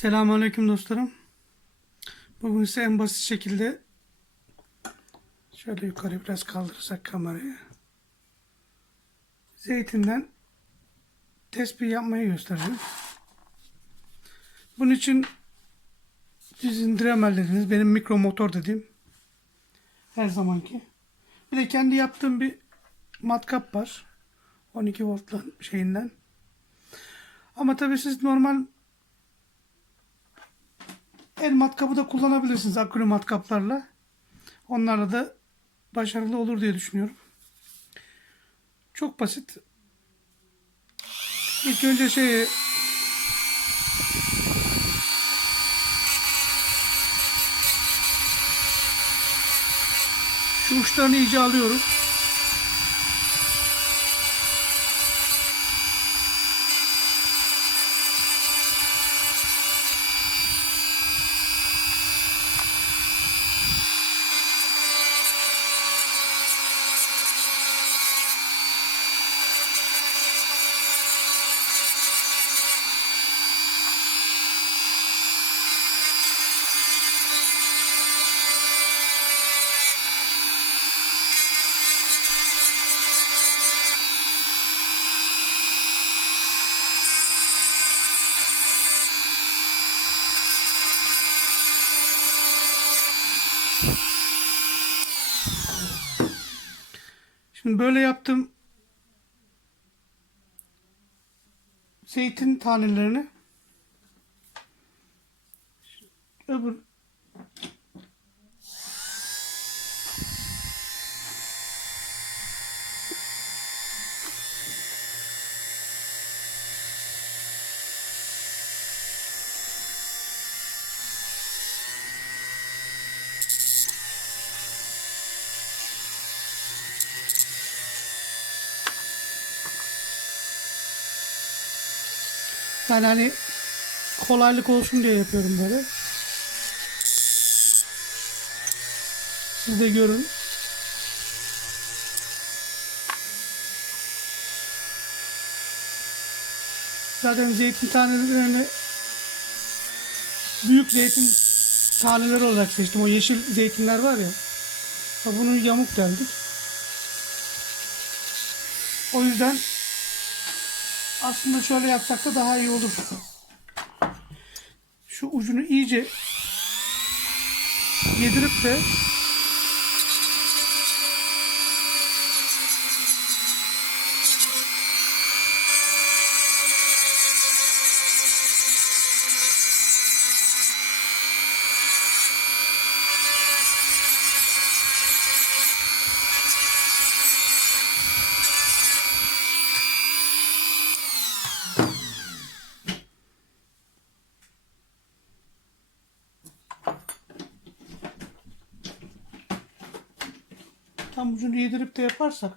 Selamünaleyküm dostlarım. Bugün ise en basit şekilde şöyle yukarı biraz kaldırırsak kamerayı. Zeytinden tespih yapmayı göstereceğim. Bunun için sizin Dremel dediğiniz benim mikro motor dediğim her zamanki. Bir de kendi yaptığım bir matkap var. 12 voltla şeyinden. Ama tabii siz normal el matkabı da kullanabilirsiniz akülü matkaplarla. Onlarla da başarılı olur diye düşünüyorum. Çok basit. İlk önce şeyi şu uçlarını iyice alıyorum. Şimdi böyle yaptım. Zeytin tanelerini yani hani kolaylık olsun diye yapıyorum böyle. Siz de görün. Zaten zeytin tanelerini büyük zeytin taneleri olarak seçtim. O yeşil zeytinler var ya. Ha, Bunun yamuk geldik. O yüzden aslında şöyle yapsak da daha iyi olur. Şu ucunu iyice yedirip de ucunu yedirip de yaparsak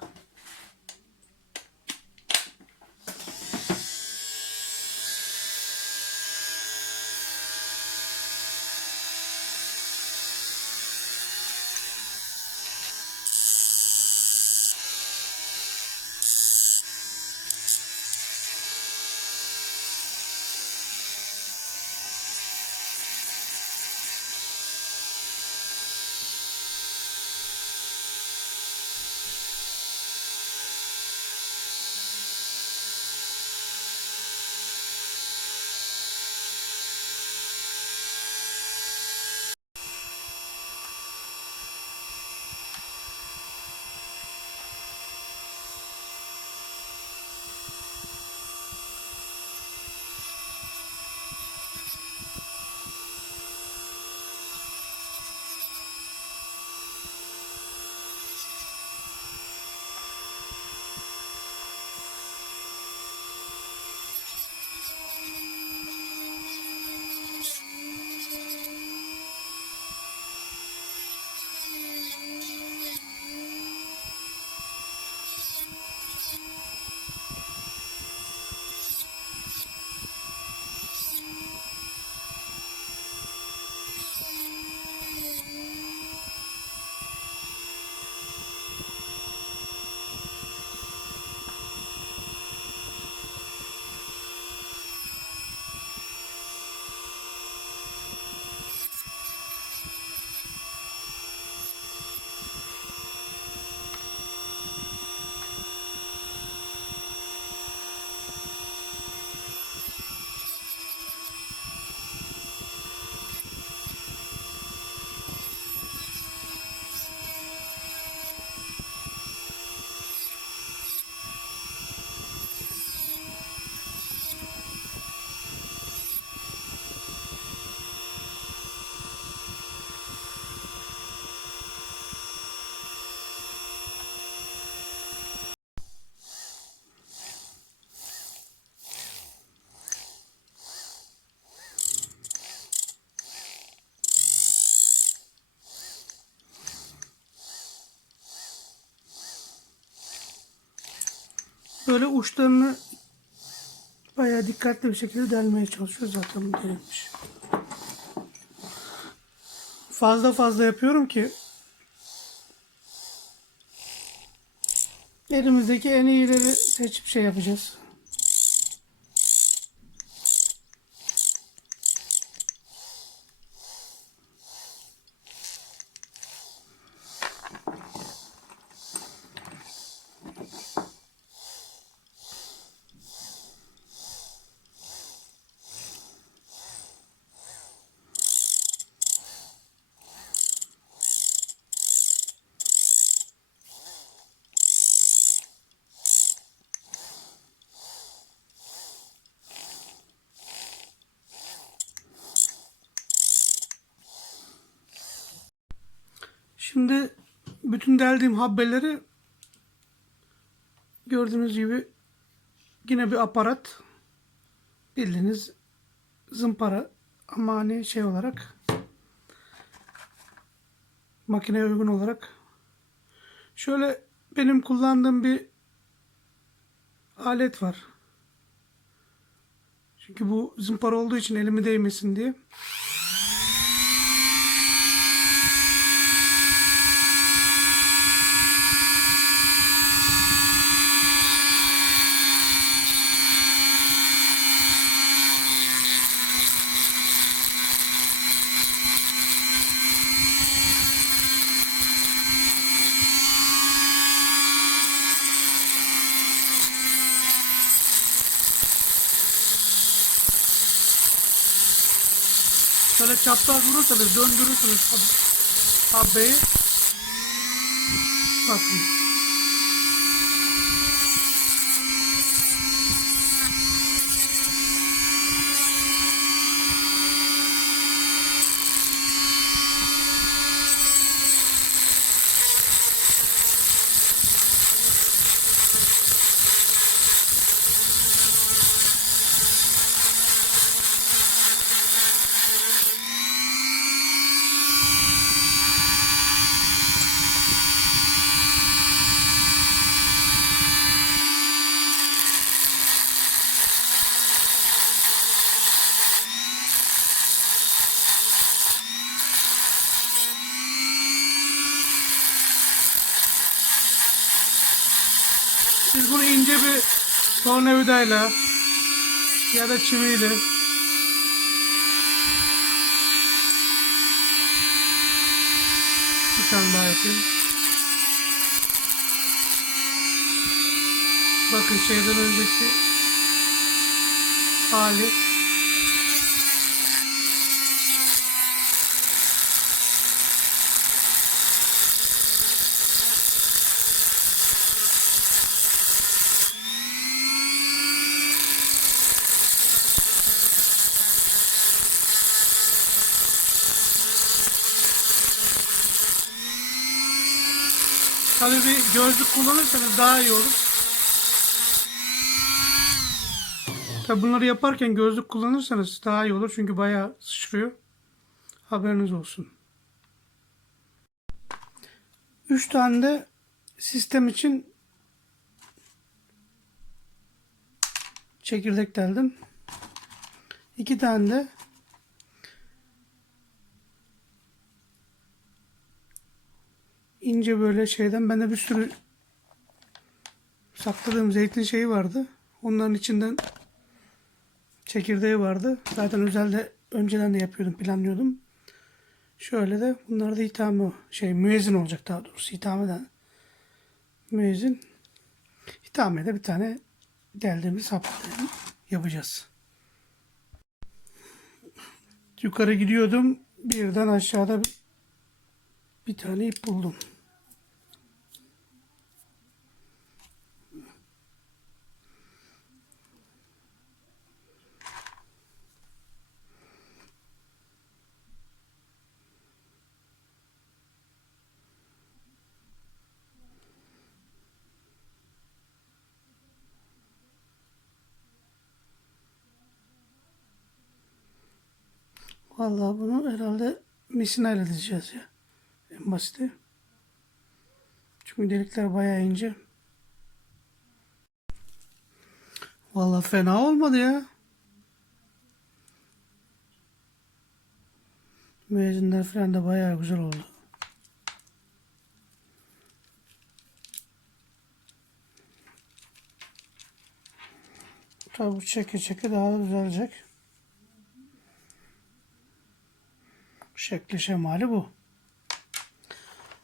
Şöyle uçlarını bayağı dikkatli bir şekilde delmeye çalışıyoruz zaten bu delinmiş. Fazla fazla yapıyorum ki elimizdeki en iyileri seçip şey yapacağız. Şimdi bütün deldiğim habbeleri gördüğünüz gibi yine bir aparat bildiğiniz zımpara ama hani şey olarak makineye uygun olarak şöyle benim kullandığım bir alet var. Çünkü bu zımpara olduğu için elimi değmesin diye. Şöyle çapraz vurursanız döndürürsünüz hab- habbeyi. Bakın. Siz bunu ince bir tornavidayla ya da çiviyle bir tane daha yapayım. Bakın şeyden önceki hali. Tabii bir gözlük kullanırsanız daha iyi olur. Tabii bunları yaparken gözlük kullanırsanız daha iyi olur çünkü bayağı sıçrıyor. Haberiniz olsun. 3 tane de sistem için çekirdek deldim. 2 tane de ince böyle şeyden bende bir sürü sakladığım zeytin şeyi vardı. Onların içinden çekirdeği vardı. Zaten özelde önceden de yapıyordum, planlıyordum. Şöyle de bunlar da ithami şey müezzin olacak daha doğrusu ithameden müezzin. İthamede bir tane deldiğimiz hap yapacağız. Yukarı gidiyordum. Birden aşağıda bir tane ip buldum. Vallahi bunu herhalde misinayla dizeceğiz ya. En basiti. Çünkü delikler bayağı ince. Vallahi fena olmadı ya. Müezzinler falan da bayağı güzel oldu. Tabi bu çeke çeke daha da düzelecek. Şekli şemali bu.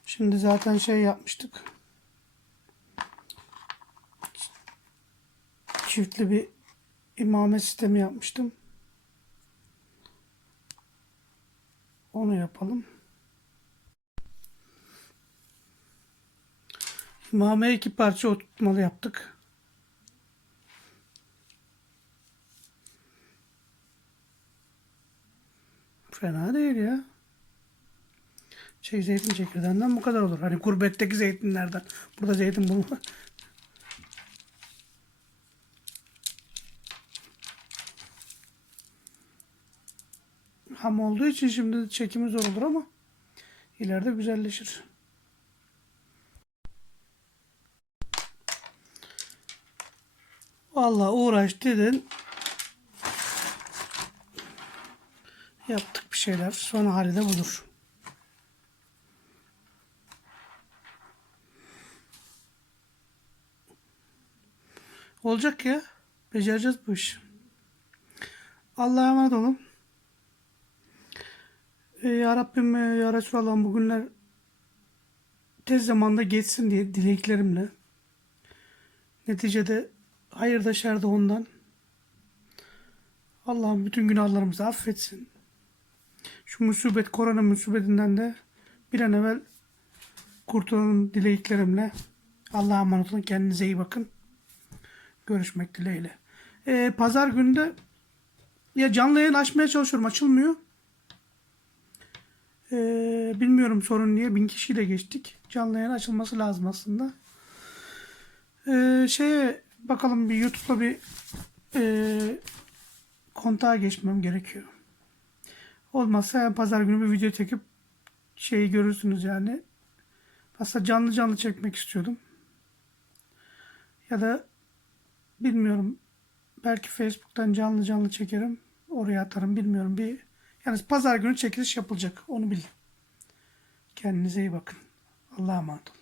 Şimdi zaten şey yapmıştık. Çiftli bir imame sistemi yapmıştım. Onu yapalım. İmame iki parça oturtmalı yaptık. Fena değil ya. Şey zeytin çekirdeğinden bu kadar olur. Hani kurbetteki zeytinlerden. Burada zeytin bulma. Ham olduğu için şimdi çekimi zor olur ama ileride güzelleşir. Vallahi uğraş dedin. Yaptık bir şeyler. Son hali de budur. Olacak ya. Becereceğiz bu işi. Allah'a emanet olun. Ee, ya Rabbim e, ya Resulallah bugünler tez zamanda geçsin diye dileklerimle. Neticede hayır da şer de ondan. Allah'ım bütün günahlarımızı affetsin. Şu musibet, korona musibetinden de bir an evvel kurtulalım dileklerimle. Allah'a emanet olun. Kendinize iyi bakın. Görüşmek dileğiyle. Ee, Pazar günü de ya canlı yayın açmaya çalışıyorum. Açılmıyor. Ee, bilmiyorum sorun niye. Bin kişiyle geçtik. Canlı yayın açılması lazım aslında. Ee, şeye bakalım bir YouTube'la bir e, kontağa geçmem gerekiyor. Olmazsa yani pazar günü bir video çekip şeyi görürsünüz yani. Aslında canlı canlı çekmek istiyordum. Ya da bilmiyorum belki Facebook'tan canlı canlı çekerim. Oraya atarım bilmiyorum. Bir yani pazar günü çekiliş yapılacak. Onu bil. Kendinize iyi bakın. Allah'a emanet olun.